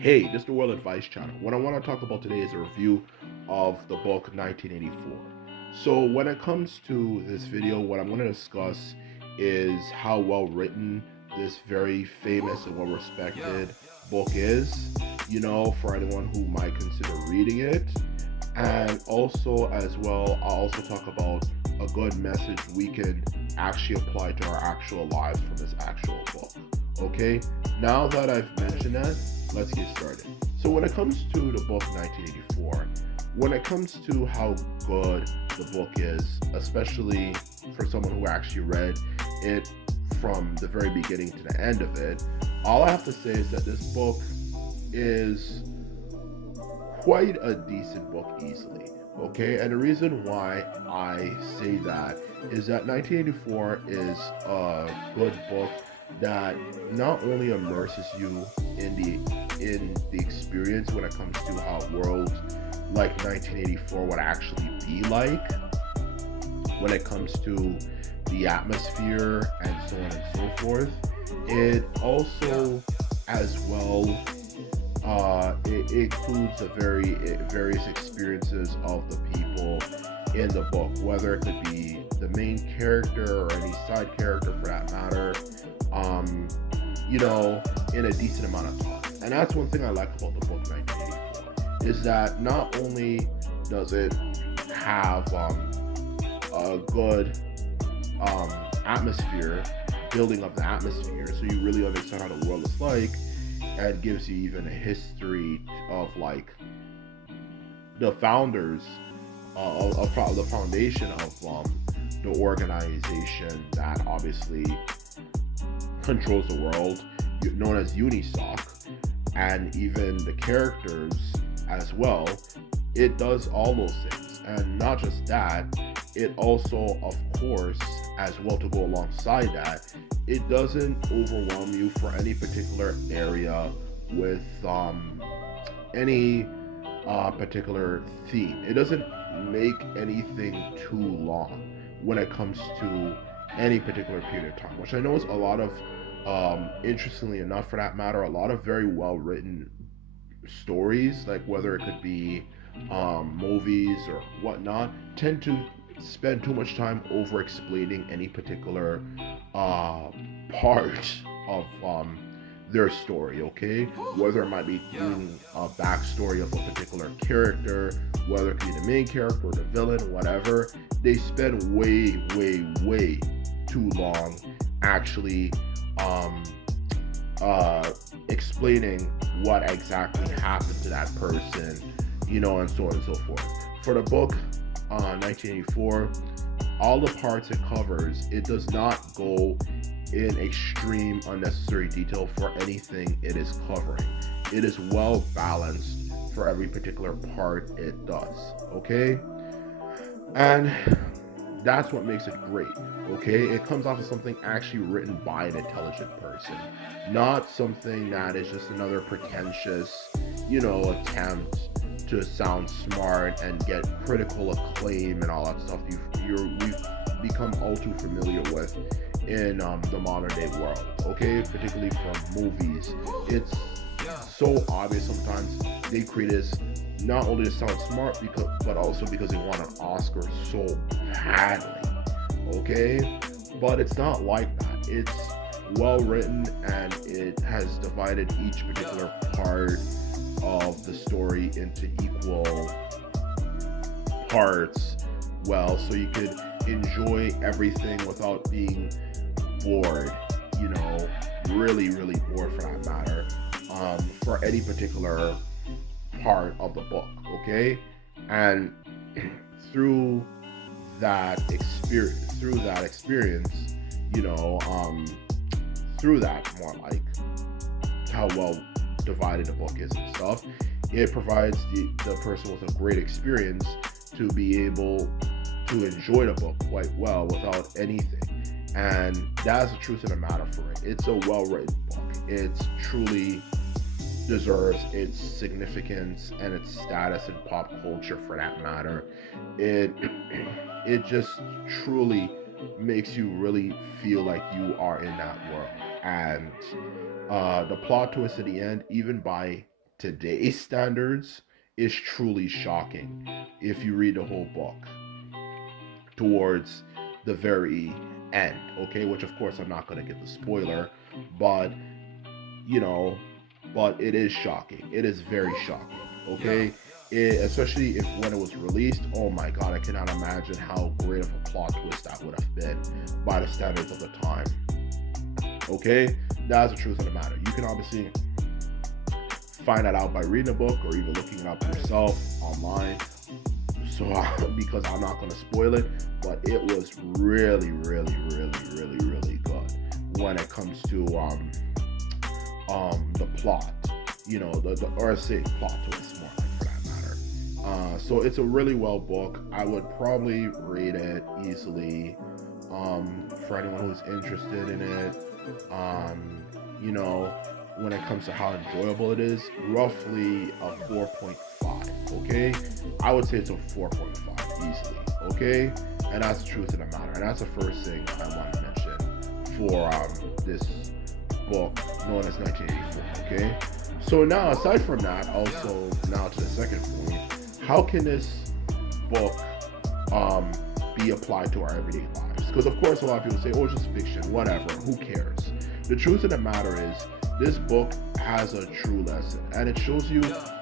Hey, this is the World Advice Channel. What I want to talk about today is a review of the book 1984. So, when it comes to this video, what I'm going to discuss is how well written this very famous and well respected book is, for anyone who might consider reading it. And also, as well, I'll also talk about a good message we can actually apply to our actual lives from this actual book. Okay, now that I've mentioned that, let's get started. So, when it comes to the book 1984, when it comes to how good the book is, especially for someone who actually read it from the very beginning to the end of it, all I have to say is that this book is quite a decent book easily. Okay, and the reason why I say that is that 1984 is a good book that not only immerses you in the experience when it comes to how a world like 1984 would actually be like, when it comes to the atmosphere and so on and so forth. It also, as well, it includes various experiences of the people in the book, whether it could be the main character or any side character for that matter, in a decent amount of time. And that's one thing I like about the book 1984 is that not only does it have a good atmosphere, building of the atmosphere, so you really understand how the world is like, and gives you even a history of like the founders of the foundation of the organization that obviously controls the world, known as Unisoc, and even the characters as well. It does all those things, and not just that, it also, of course, as well, to go alongside that, it doesn't overwhelm you for any particular area with any particular theme. It doesn't make anything too long when it comes to any particular period of time, which I know is a lot of, interestingly enough, for that matter, a lot of very well written stories, like whether it could be movies or whatnot, tend to spend too much time over explaining any particular part of their story, okay? Whether it might be doing a backstory of a particular character, whether it be the main character or the villain, whatever, they spend way, way, way too long actually explaining what exactly happened to that person, and so on and so forth. For the book 1984, all the parts it covers, it does not go in extreme unnecessary detail for anything it is covering. It is well balanced for every particular part it does, okay? And that's what makes it great, okay? It comes off as something actually written by an intelligent person, not something that is just another pretentious, attempt to sound smart and get critical acclaim and all that stuff we've become all too familiar with in the modern day world, okay? Particularly from movies. It's so obvious sometimes they create this not only to sound smart but also because they want an Oscar so badly, okay? But it's not like that. It's well written, and it has divided each particular part of the story into equal parts well, so you could enjoy everything without being bored, really, really bored for that matter, for any particular part of the book, okay? And through that experience, through that, more like how well divided the book is and stuff, it provides the person with a great experience to be able to enjoy the book quite well without anything. And that's the truth of the matter for it. It's a well written book. It truly deserves its significance and its status in pop culture for that matter. It just truly makes you really feel like you are in that world. And the plot twist at the end, even by today's standards is truly shocking if you read the whole book towards the very end, okay? Which, of course, I'm not going to get the spoiler, but, you know, but it is shocking. It is very shocking, okay? Especially if when it was released, oh my god, I cannot imagine how great of a plot twist that would have been by the standards of the time, okay? That's the truth of the matter. You can obviously find that out by reading a book or even looking it up yourself online. So because I'm not going to spoil it, but it was really, really, really, really, really good when it comes to the plot, you know, or say plot twist more like for that matter. So it's a really well book. I would probably rate it easily for anyone who's interested in it. You know, when it comes to how enjoyable it is, roughly a 4.5, okay? I would say it's a 4.5 easily, okay? And that's the truth of the matter. And that's the first thing I want to mention for this book known as 1984, okay? So now, aside from that, also now to the second point, how can this book be applied to our everyday lives? Because of course a lot of people say, oh, it's just fiction, whatever, who cares? The truth of the matter is, this book has a true lesson, and it shows you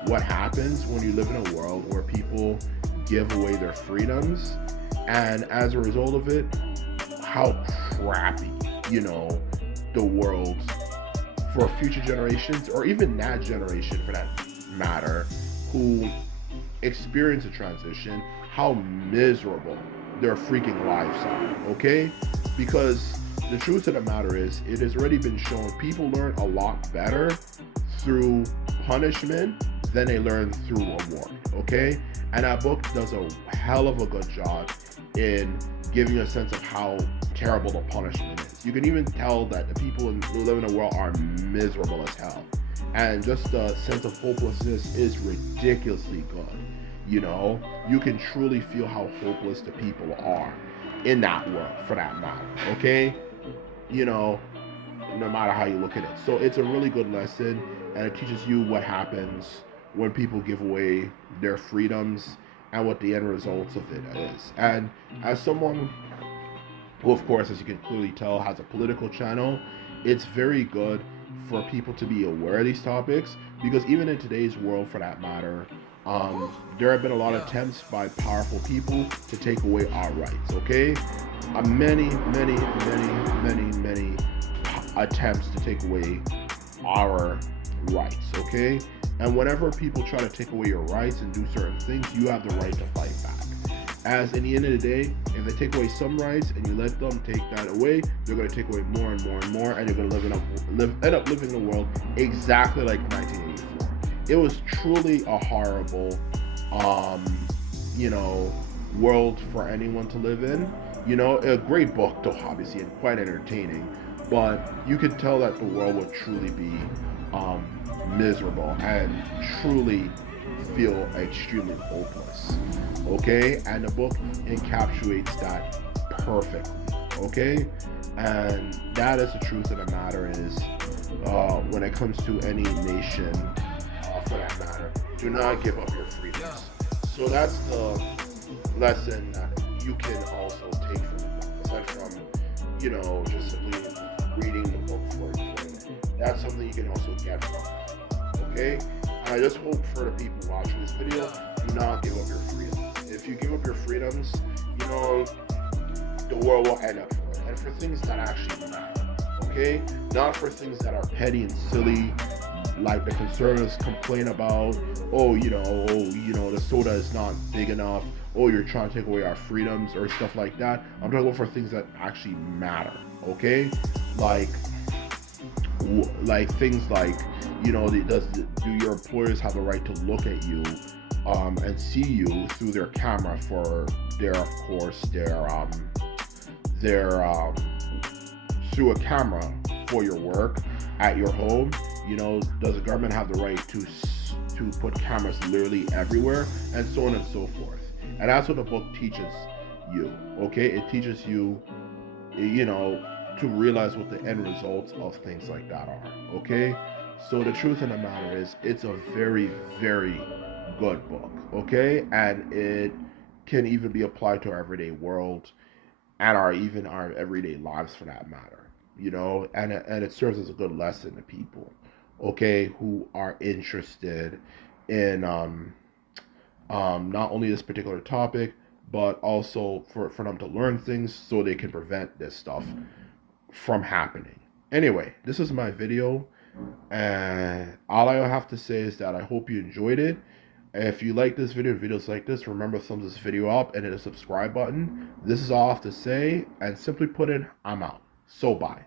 what happens when you live in a world where people give away their freedoms, and as a result of it, how crappy, you know, the world for future generations, or even that generation for that matter, who experience a transition, how miserable their freaking lives are, okay? Because the truth of the matter is, it has already been shown people learn a lot better through punishment than they learn through reward, okay? And that book does a hell of a good job in giving you a sense of how terrible the punishment is. You can even tell that the people who live in the world are miserable as hell. And just the sense of hopelessness is ridiculously good. You know, you can truly feel how hopeless the people are in that world, for that matter, okay? You know, no matter how you look at it. So it's a really good lesson, and it teaches you what happens when people give away their freedoms and what the end results of it is. And as someone who, of course, as you can clearly tell, has a political channel, it's very good for people to be aware of these topics, because even in today's world, for that matter, there have been a lot of attempts by powerful people to take away our rights, okay? Many attempts to take away our rights, okay? And whenever people try to take away your rights and do certain things, you have the right to fight back. As in the end of the day, if they take away some rights and you let them take that away, they're going to take away more and more and more, and you're going to end up living in a world exactly like 1984. It was truly a horrible, you know, world for anyone to live in. You know, a great book though, obviously, and quite entertaining, but you could tell that the world would truly be miserable and truly feel extremely hopeless, okay? And the book encapsulates that perfectly, okay? And that is the truth of the matter is, when it comes to any nation, for that matter, do not give up your freedoms. So that's the lesson that you can also take from the book, aside from, you know, just simply reading the book for enjoyment. That's something you can also get from it, okay? And I just hope for the people watching this video, do not give up your freedoms. If you give up your freedoms, you know, the world will end up for it. And for things that actually matter, okay? Not for things that are petty and silly, like the conservatives complain about, oh, you know, the soda is not big enough, oh, you're trying to take away our freedoms or stuff like that. I'm talking about for things that actually matter, okay? Like things like, you know, do your employers have the right to look at you and see you through their camera for their, of course, through a camera for your work at your home? You know, does the government have the right to put cameras literally everywhere, and so on and so forth? And that's what the book teaches you, okay? It teaches you, you know, to realize what the end results of things like that are, okay? So the truth in the matter is, it's a very, very good book, okay? And it can even be applied to our everyday world and our everyday lives for that matter, you know? And it serves as a good lesson to people, okay, who are interested in not only this particular topic, but also for them to learn things so they can prevent this stuff from happening. Anyway, this is my video, and all I have to say is that I hope you enjoyed it. If you like this video, videos like this, remember to thumbs this video up and hit the subscribe button. This is all I have to say, and simply put it, I'm out. So bye.